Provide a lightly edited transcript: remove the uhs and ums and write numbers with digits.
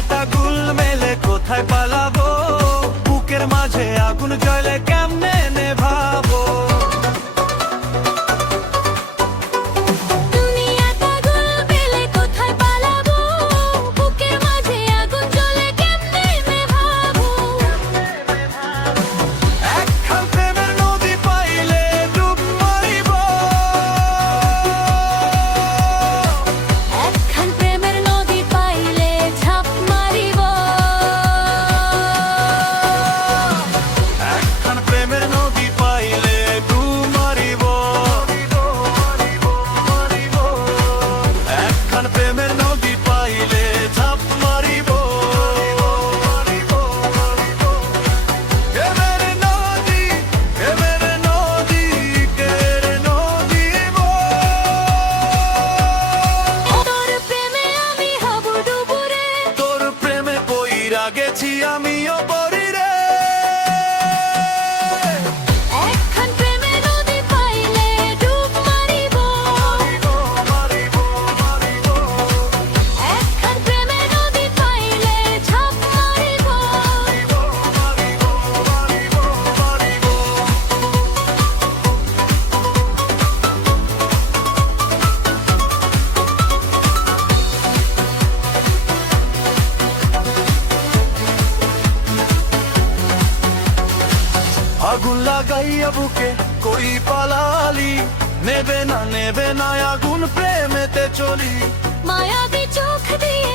দুনিয়াটা গুলমেলে কোথায় পালাবো, বুকের মাঝে আগুন জ্বলে কেমনে নেভাবো। দুনিয়াটা গুলমেলে কোথায় পালাবো, বুকের মাঝে আগুন জ্বলে কেমনে নেভাবো। একখান প্রেমের নদী পাইলে ডুব মারিব, একখান প্রেমের নদী পাইলে ঝাঁপ মারিব। একখান প্রেমের নদী পাইলে ডুব মারিব, একখান প্রেমের নদী পাইলে ঝাঁপ মারিব। প্রেমের নদী, প্রেমের নদী, কের নদীব। তোর প্রেমে আমি হব ডুবুরে, তোর প্রেমে পইরা গেছি আমিও পরি রে। একখান প্রেমের নদী পাইলে ডুব মারিব। একখান প্রেমের নদী পাইলে ঝাঁপ মারিব। আগুন লাগাইয়া বুকে করি পালালি, নেবে না আগুন প্রেমেতে চলি। মায়াবী চোখ দিয়ে